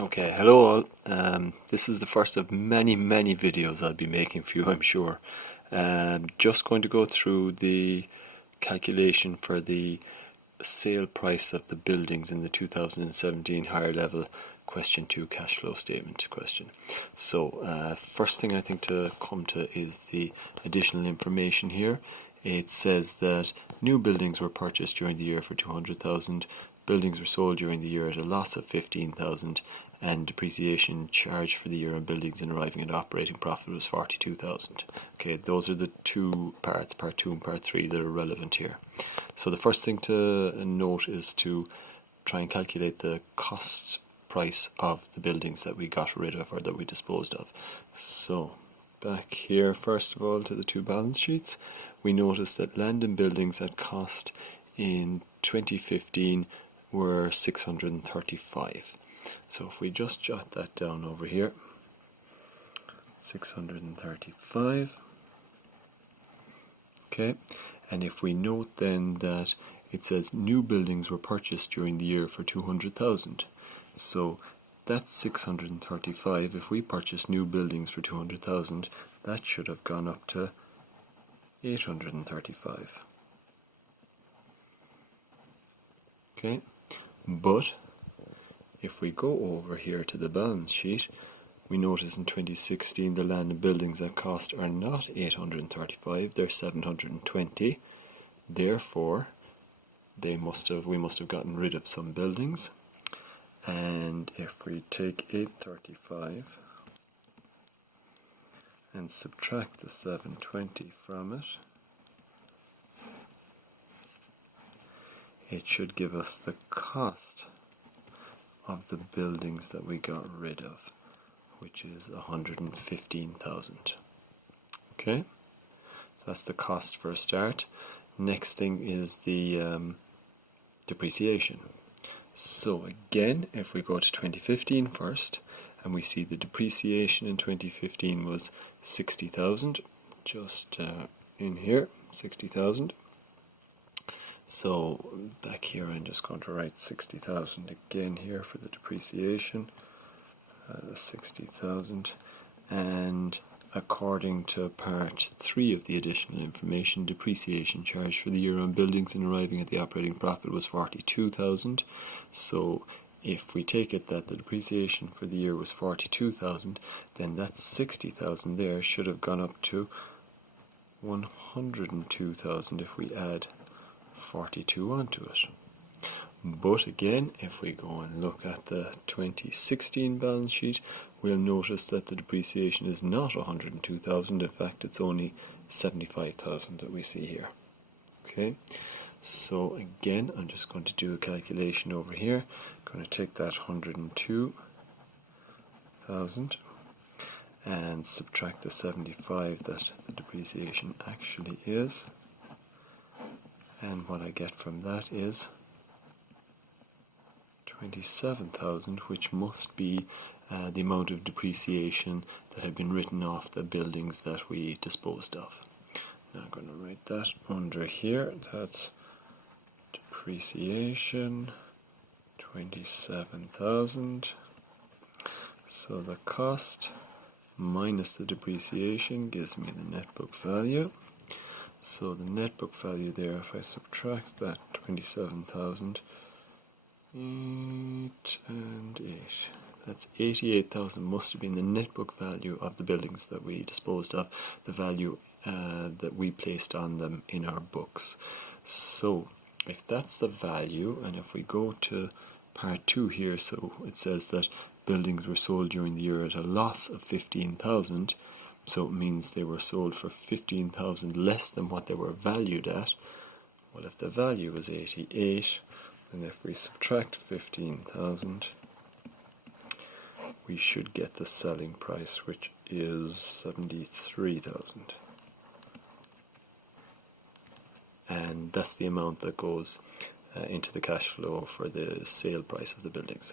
Okay, hello all. This is the first of many videos I'll be making for you, I'm sure. Just going to go through the calculation for the sale price of the buildings in the 2017 higher level question 2 cash flow statement question. So first thing I think to come to is the additional information here. It says that new buildings were purchased during the year for 200,000, buildings were sold during the year at a loss of 15,000, and depreciation charged for the year on buildings and arriving at operating profit was 42,000. Okay, those are the two parts, part 2 and part 3, that are relevant here. So the first thing to note is to try and calculate the cost price of the buildings that we got rid of or that we disposed of. So back here, first of all, to the two balance sheets, we notice that land and buildings at cost in 2015 were 635. So if we just jot that down over here, 635. Okay, and if we note then that it says new buildings were purchased during the year for 200,000. So that's 635. If we purchased new buildings for 200,000, that should have gone up to 835. Okay, but if we go over here to the balance sheet, we notice in 2016 the land and buildings at cost are not 835, they're 720. Therefore, we must have gotten rid of some buildings. And if we take 835 and subtract the 720 from it, it should give us the cost of the buildings that we got rid of, which is 115,000. Okay, so that's the cost for a start. Next thing is the depreciation. So again, if we go to 2015 first, and we see the depreciation in 2015 was 60,000, just in here, 60,000. So back here I'm just going to write 60,000 again here for the depreciation, 60,000, and according to part 3 of the additional information, depreciation charge for the year on buildings and arriving at the operating profit was 42,000. So if we take it that the depreciation for the year was 42,000, then that 60,000 there should have gone up to 102,000 if we add 42 onto it. But again, if we go and look at the 2016 balance sheet, we'll notice that the depreciation is not 102,000. In fact, it's only 75,000 that we see here. Okay, so again, I'm just going to do a calculation over here. I'm going to take that 102,000 and subtract the 75 that the depreciation actually is. And what I get from that is 27,000, which must be the amount of depreciation that had been written off the buildings that we disposed of. Now I'm going to write that under here. That's depreciation, 27,000. So the cost minus the depreciation gives me the net book value. So the net book value there, if I subtract that 27,000, 8 and 8, that's 88,000 must have been the net book value of the buildings that we disposed of, the value that we placed on them in our books. So if that's the value, and if we go to part 2 here, so it says that buildings were sold during the year at a loss of 15,000, so it means they were sold for 15,000 less than what they were valued at. Well, if the value was 88, then if we subtract 15,000, we should get the selling price, which is 73,000. And that's the amount that goes into the cash flow for the sale price of the buildings.